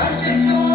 Ashton Jones.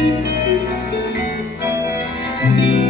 thank you